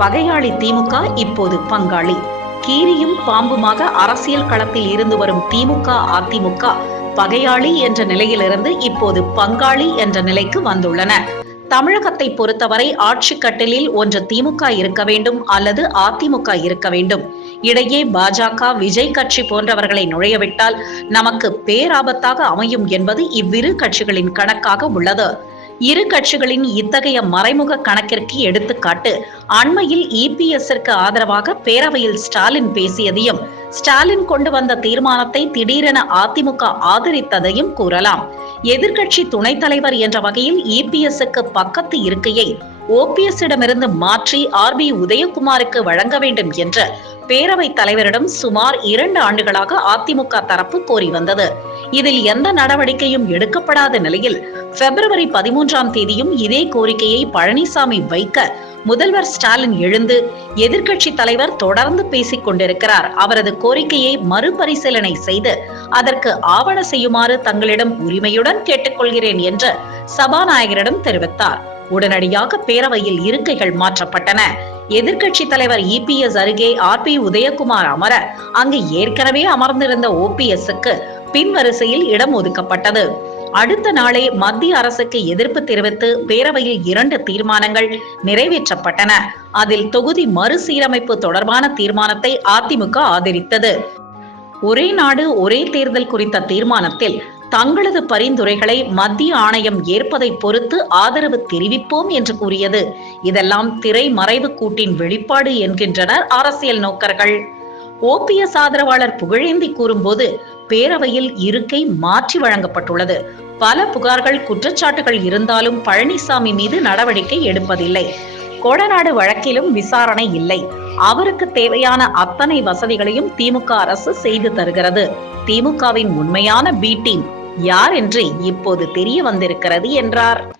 பகையாளி திமுக இப்போது பங்காளி. கீரியும் பாம்புமாக அரசியல் களத்தில் இருந்து வரும் திமுக அதிமுக பகையாளி என்ற நிலையிலிருந்து இப்போது பங்காளி என்ற நிலைக்கு வந்துள்ளன. தமிழகத்தை பொறுத்தவரை ஆட்சி கட்டிலில் ஒன்று திமுக இருக்க வேண்டும் அல்லது அதிமுக இருக்க வேண்டும். இடையே பாஜக விஜய் கட்சி போன்றவர்களை நுழையவிட்டால் நமக்கு பேராபத்தாக அமையும் என்பது இவ்விரு கட்சிகளின் கணக்காக உள்ளது. இரு கட்சிகளின் இத்தகைய மறைமுக கணக்கிற்கு எடுத்துக்காட்டு அண்மையில் இபிஎஸ்ஸிற்கு ஆதரவாக பேரவையில் ஸ்டாலின் பேசியதையும் ஸ்டாலின் கொண்டு வந்த தீர்மானத்தை திடீரென அதிமுக ஆதரித்ததையும் கூறலாம். எதிர்க்கட்சி துணைத் தலைவர் என்ற வகையில் இபிஎஸ்ஸுக்கு பக்கத்து இருக்கையை ஓபிஎஸ்ஸிடமிருந்து மாற்றி ஆர் பி உதயகுமாருக்கு வழங்க வேண்டும் என்று பேரவைத் தலைவரிடம் சுமார் இரண்டு ஆண்டுகளாக அதிமுக தரப்பு கோரி வந்தது. இதில் எந்த நடவடிக்கையும் எடுக்கப்படாத நிலையில் பிப்ரவரி பதிமூன்றாம் தேதியும் இதே கோரிக்கையை பழனிசாமி வைக்க முதல்வர் ஸ்டாலின் எழுந்து எதிர்க்கட்சி தலைவர் தொடர்ந்து பேசிக் கொண்டிருக்கிறார். அவரது கோரிக்கையை மறுபரிசீலனை செய்து அதற்கு ஆவண செய்யுமாறு தங்களிடம் உரிமையுடன் கேட்டுக்கொள்கிறேன் என்று சபாநாயகரிடம் தெரிவித்தார். உடனடியாக பேரவையில் இருக்கைகள் மாற்றப்பட்டன. எதிர்க்கட்சி தலைவர் இபிஎஸ் அருகே ஆர் பி உதயகுமார் அமர அங்கு ஏற்கனவே அமர்ந்திருந்த ஓபிஎஸ்க்கு பின்வரிசையில் இடம் ஒதுக்கப்பட்டது. அடுத்த நாளே மத்திய அரசுக்கு எதிர்ப்பு தெரிவித்து பேரவையில் இரண்டு தீர்மானங்கள் நிறைவேற்றப்பட்டன. அதில் தொகுதி மறுசீரமைப்பு தொடர்பான தீர்மானத்தை அதிமுக ஆதரித்தது. ஒரே நாடு ஒரே தேர்தல் குறித்த தீர்மானத்தில் தங்களது பரிந்துரைகளை மத்திய ஆணையம் ஏற்பதை பொறுத்து ஆதரவு தெரிவிப்போம் என்று கூறியது. இதெல்லாம் திரை மறைவு கூட்டின் வெளிப்பாடு என்கின்றனர் அரசியல் நோக்கர்கள். ஓபிஎஸ் ஆதரவாளர் புகழேந்தி கூறும்போது பேரவையில் இருக்கை மாற்றி வழங்கப்பட்டுள்ளது. பல புகார்கள் குற்றச்சாட்டுகள் இருந்தாலும் பழனிசாமி மீது நடவடிக்கை எடுப்பதில்லை. கொடநாடு வழக்கிலும் விசாரணை இல்லை. அவருக்கு தேவையான அத்தனை வசதிகளையும் திமுக அரசு செய்து தருகிறது. திமுகவின் உண்மையான பி டீம் யார் என்று இப்போது தெரிய வந்திருக்கிறது என்றார்.